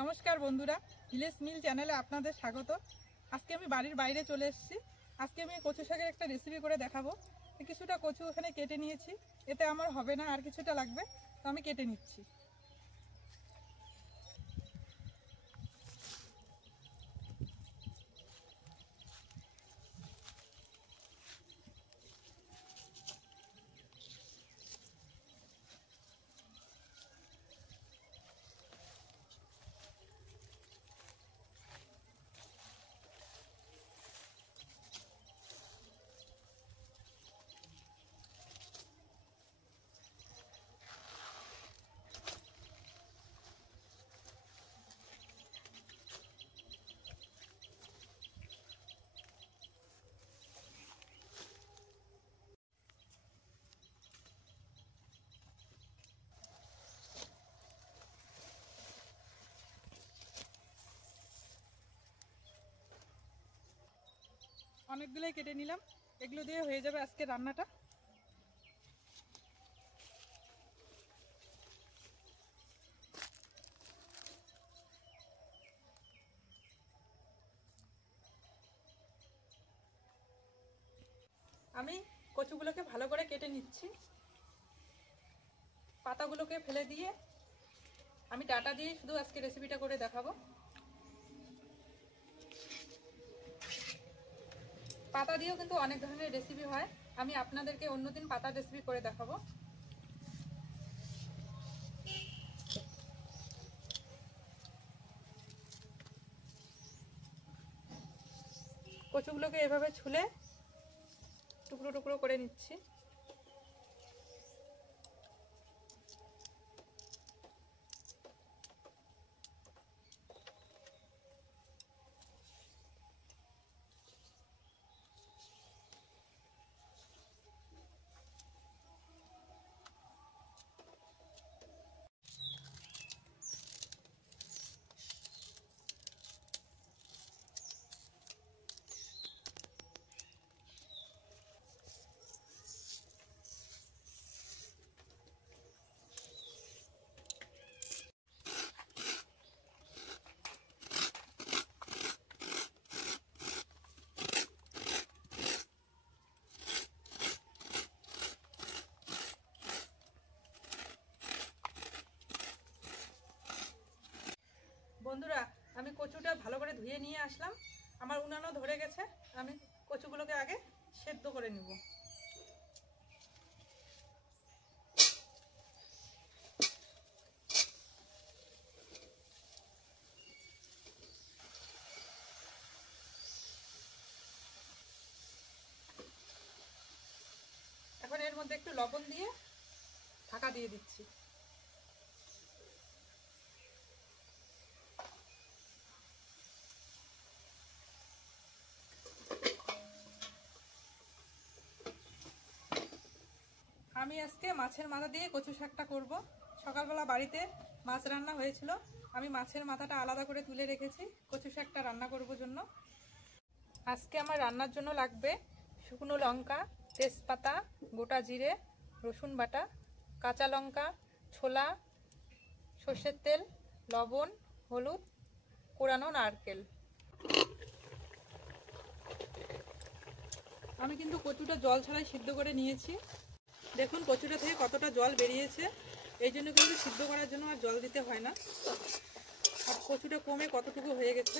নমস্কার বন্ধুরা, ভিলেজ মিল চ্যানেলে আপনাদের স্বাগত। আজকে আমি বাড়ির বাইরে চলে এসেছি। আজকে আমি কচু শাকের একটা রেসিপি করে দেখাবো। কিছুটা কচু এখানে কেটে নিয়েছি, এতে আমার হবে না, আর কিছুটা লাগবে, তো আমি কেটে নিচ্ছি। অনেকগুলোই কেটে নিলাম, এগুলো দিয়ে হয়ে যাবে আজকে রান্নাটা। আমি কচুগুলোকে ভালো করে কেটে নিচ্ছি। পাতাগুলোকে ফেলে দিয়ে আমি ডাটা দিয়ে শুধু আজকে রেসিপিটা করে দেখাবো। পাতা দিয়েও কিন্তু অনেক ধরনের রেসিপি হয়, আমি আপনাদেরকে অন্যদিন পাতার রেসিপি করে দেখাবো। কচুগুলোকে এভাবে ছুলে টুকরো টুকরো করে নিচ্ছি। বন্ধুরা, আমি কচুটা ভালো করে ধুয়ে নিয়ে আসলাম, আমার উনানও ধরে গেছে। আমি কচুগুলোকে আগে সেদ্ধ করে নিব। এখন এর মধ্যে একটু লবণ দিয়ে ঢাকা দিয়ে দিচ্ছি। আমি আজকে মাছের মাথা দিয়ে কচু শাকটা করব। সকালবেলা বাড়িতে মাছ রান্না হয়েছিল, আমি মাছের মাথাটা আলাদা করে তুলে রেখেছি কচু শাকটা রান্না করব জন্য। আজকে আমার রান্নার জন্য লাগবে শুকনো লঙ্কা, তেজপাতা, গোটা জিরে, রসুন বাটা, কাঁচা লঙ্কা, ছোলা, সর্ষের তেল, লবণ, হলুদ, কোরানো নারকেল। আমি কিন্তু কচুটা জল ছাড়াই সিদ্ধ করে নিয়েছি। দেখুন কচুটা থেকে কতটা জল বেরিয়েছে, এই জন্য কিন্তু সিদ্ধ করার জন্য আর জল দিতে হয় না। আর কচুটা কমে কতটুকু হয়ে গেছে।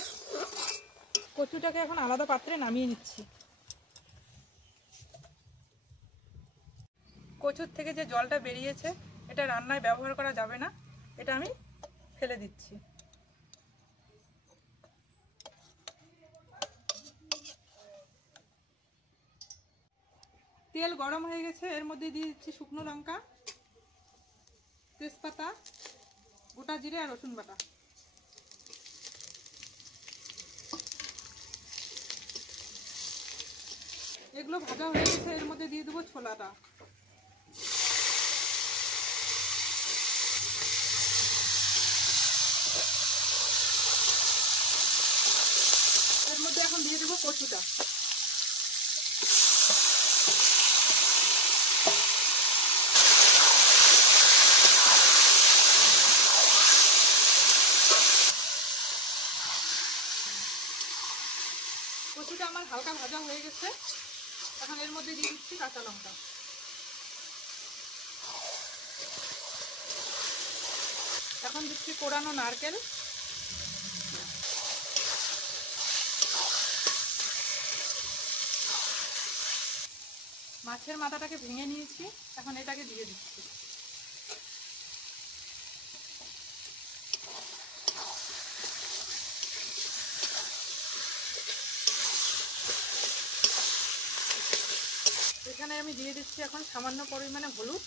কচুটাকে এখন আলাদা পাত্রে নামিয়ে নিচ্ছি। কচুর থেকে যে জলটা বেরিয়েছে এটা রান্নায় ব্যবহার করা যাবে না, এটা আমি ফেলে দিচ্ছি। তেল গরম হয়ে গেছে, এর মধ্যে দিয়ে দিচ্ছি শুকনো লঙ্কা, তেজপাতা, গোটা জিরে আর রসুন বাটা। এগুলো ভাজা হয়ে গেছে, এর মধ্যে দিয়ে দেবো ছোলাটা। এর মধ্যে এখন দিয়ে দেবো কচুটা। কচুটা আমার হালকা ভাজা হয়ে গেছে। এখন এর মধ্যে দিয়ে দিচ্ছি কাঁচা লঙ্কা। এখন দিচ্ছি কোড়ানো নারকেল। মাছের মাথাটাকে ভেঙে নিয়েছি, এখন এটাকে দিয়ে দিচ্ছি। এখানে আমি দিয়ে দিচ্ছি এখন সামান্য পরিমাণে হলুদ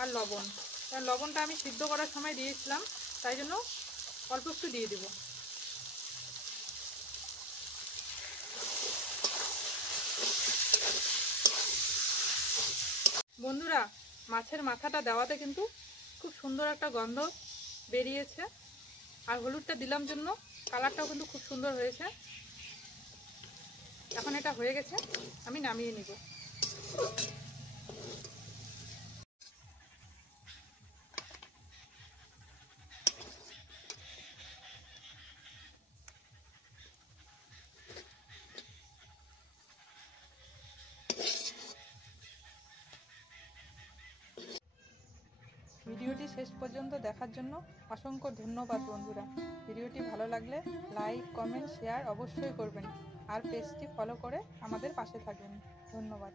আর লবণ। কারণ লবণটা আমি সিদ্ধ করার সময় দিয়েছিলাম, তাই জন্য অল্প একটু দিয়ে দিব। বন্ধুরা, মাছের মাথাটা দেওয়াতে কিন্তু খুব সুন্দর একটা গন্ধ বেরিয়েছে, আর হলুদটা দিলাম জন্য কালারটাও কিন্তু খুব সুন্দর হয়েছে। এখন এটা হয়ে গেছে, আমি নামিয়ে নিব। ভিডিওটি শেষ পর্যন্ত দেখার জন্য অসংখ্য ধন্যবাদ বন্ধুরা। ভিডিওটি ভালো লাগলে লাইক, কমেন্ট, শেয়ার অবশ্যই করবেন, আর পেজটি ফলো করে আমাদের পাশে থাকবেন। ধন্যবাদ।